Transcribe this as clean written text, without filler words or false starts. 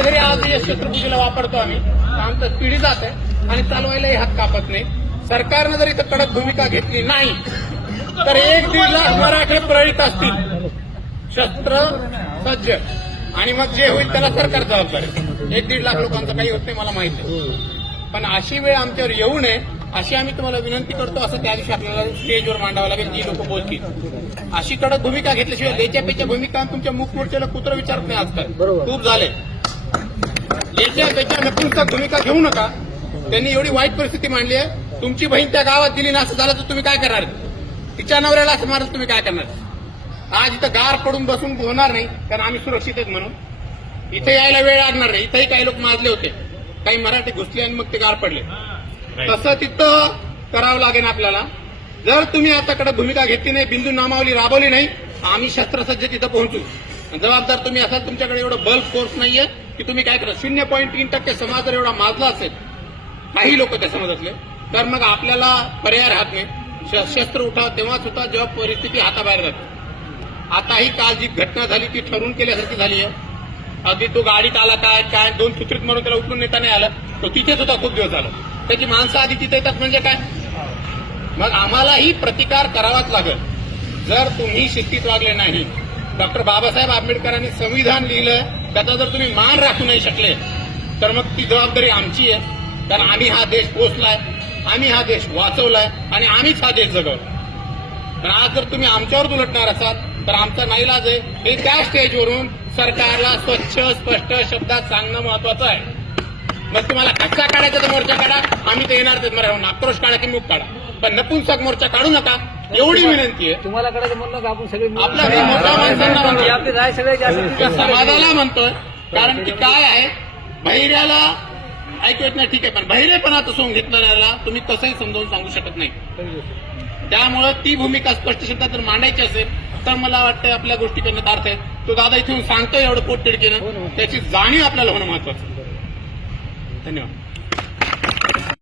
घरी आज या शस्त्रपूजेला वापरतो आम्ही, आमचं पिढी जात आहे आणि चालवायलाही हात कापत नाही. सरकारनं जर इथं कडक भूमिका घेतली नाही तर 1-1.5 लाख मराठे प्रळित असतील, शस्त्र सज्ज, आणि मग जे होईल त्याला सरकार जबाबदार आहे. 1-1.5 लाख लोकांचं काही होत नाही मला माहिती आहे, पण अशी वेळ आमच्यावर येऊ नये अशी आम्ही तुम्हाला विनंती करतो. असं त्या दिवशी आपल्याला स्टेजवर मांडावं लागेल, जी लोक बोलतील. अशी कडक भूमिका घेतल्याशिवाय लेच्यापेच्या भूमिका तुमच्या मुख मोर्चाला कुत्र विचारत नाही आजकाल, खूप झाले. लेच्यापेच्या नपुंसक भूमिका घेऊ नका. त्यांनी एवढी वाईट परिस्थिती मांडली आहे. तुमची बहीण त्या गावात गेली ना असं झालं तर तुम्ही काय करणार? तिच्या नवऱ्याला असं मारलं तुम्ही काय करणार? आज इथं गार पडून बसून होणार नाही, कारण आम्ही सुरक्षित आहेत म्हणून. इथे यायला वेळ लागणार नाही. इथेही काही लोक माजले होते, काही मराठी घुसले आणि मग ते गार पडले. तसं तिथं करावं लागेल आपल्याला. जर तुम्ही आताकडे भूमिका घेतली नाही, बिंदू नामावली राबवली नाही, आम्ही शस्त्रसज्ज तिथं पोहोचू. जबाबदार तुम्ही असाल. तुमच्याकडे एवढं बल्क फोर्स नाहीये की तुम्ही काय करा. 0.3% समाज जर एवढा माजला असेल, काही लोक त्या समाजातले, तर मग आपल्याला पर्याय राहत नाही. शस्त्र उठाव तेव्हाच होता जेव्हा परिस्थिती हाताबाहेर जाते. आता ही काल जी घटना झाली ती ठरवून केल्यासारखी झाली आहे. अगदी तो गाडीत आला काय 2 सुत्रीत म्हणून त्याला उठून नेता नाही आलं, तो तिथेच होता खूप दिवस झाला. त्याची माणसं आधी तिथे येतात म्हणजे काय? मग आम्हालाही प्रतिकार करावाच लागेल. जर तुम्ही शिस्तीत वागले नाही, डॉक्टर बाबासाहेब आंबेडकरांनी संविधान लिहिलं, त्याचा जर तुम्ही मान राखू नाही शकले, तर मग ती जबाबदारी आमची आहे. कारण आम्ही हा देश पोचलाय, आम्ही हा देश वाचवलाय आणि आम्हीच हा देश जगवला. पण आज जर तुम्ही आमच्यावर उलटणार असाल तर आमचा नाईलाज आहे. हे त्या स्टेजवरून सरकारला स्वच्छ स्पष्ट शब्दात सांगणं महत्वाचं आहे. मग तुम्हाला कच्चा काढायचा तर मोर्चा काढा, आम्ही तर येणार मराठा आक्रोश काढा की मुख काढा, पण नपुंसक मोर्चा काढू नका, एवढी विनंती आहे. तुम्हाला काढायचं म्हणलं आपण सगळे आपला हे मोठ्या माणसांना म्हणतोय, आपले राय सगळे जास्त समाजाला म्हणतोय. कारण की काय आहे, बहिऱ्याला ऐकू येत नाही ठीक आहे, पण बहिरेपणाचं सोंग घेतणाऱ्याला तुम्ही कसंही समजावून सांगू शकत नाही. त्यामुळे ती भूमिका स्पष्ट शब्दात जर मांडायची असेल तर मला वाटतं आपल्या गोष्टी करण्यात अर्थ आहे. तो दादा इथून सांगतोय एवढं पोटतिडकीनं, त्याची जाणीव आपल्याला होणं महत्वाचं. धन्यवाद.